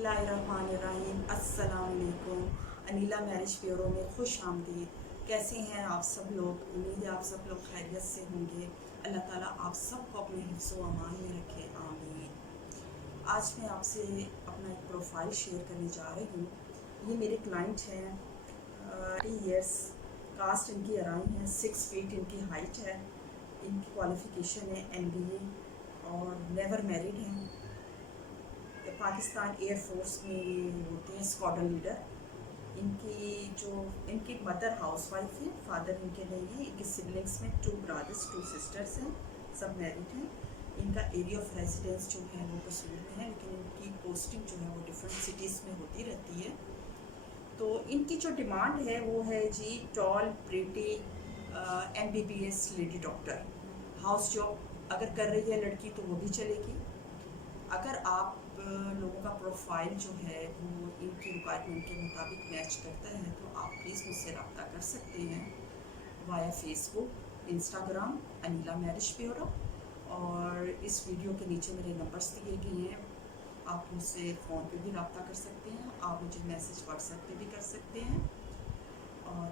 बिस्मिल्लाहिर्रहमानिर्रहीम। अस्सलाम वालेकुम। अनीला मैरिज ब्यूरो में खुश आमदीद। कैसे हैं आप सब लोग? उम्मीद है आप सब लोग खैरियत से होंगे। अल्लाह ताला आप सबको अपने हिफ्ज़ व अमान में रखे, आमीन। आज मैं आपसे अपना एक प्रोफाइल शेयर करने जा रही हूँ। ये मेरे क्लाइंट हैं, 30 ईयर्स, कास्ट इनकी अराई है, 6 फीट इनकी हाइट है, इनकी क्वालिफ़िकेशन है MBA और नेवर मैरिड हैं। पाकिस्तान एयर फोर्स में ये होते हैं स्क्वाड्रन लीडर। इनकी मदर हाउस वाइफ है, फादर इनके नहीं है। इनके सिबलिंग्स में 2 ब्रदर्स 2 सिस्टर्स हैं, सब मैरिड हैं। इनका एरिया ऑफ रेजिडेंस जो है वो कसूर में है, लेकिन इनकी पोस्टिंग जो है वो डिफरेंट सिटीज़ में होती रहती है। तो इनकी जो डिमांड है वो है जी tall pretty MBBS lady doctor. House job अगर कर रही है लड़की तो वो भी चलेगी। अगर आप लोगों का प्रोफाइल जो है वो इनकी रिक्वायरमेंट के मुताबिक मैच करता है तो आप प्लीज़ मुझसे रब्ता कर सकते हैं via Facebook, Instagram, Anila marriage bureau. और इस वीडियो के नीचे मेरे नंबर्स दिए गए हैं, आप मुझसे फ़ोन पे भी रब्ता कर सकते हैं, आप मुझे मैसेज व्हाट्सएप पे भी कर सकते हैं। और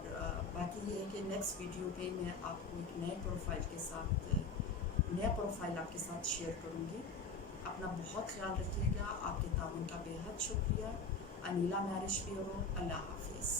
बाकी ये है कि नेक्स्ट वीडियो पे मैं आपको एक नए प्रोफाइल के साथ नया प्रोफाइल आपके साथ शेयर करूँगी। अपना बहुत ख्याल रखिएगा। आपके ताउन का बेहद शुक्रिया। Anila marriage bureau. अल्लाह हाफिज़।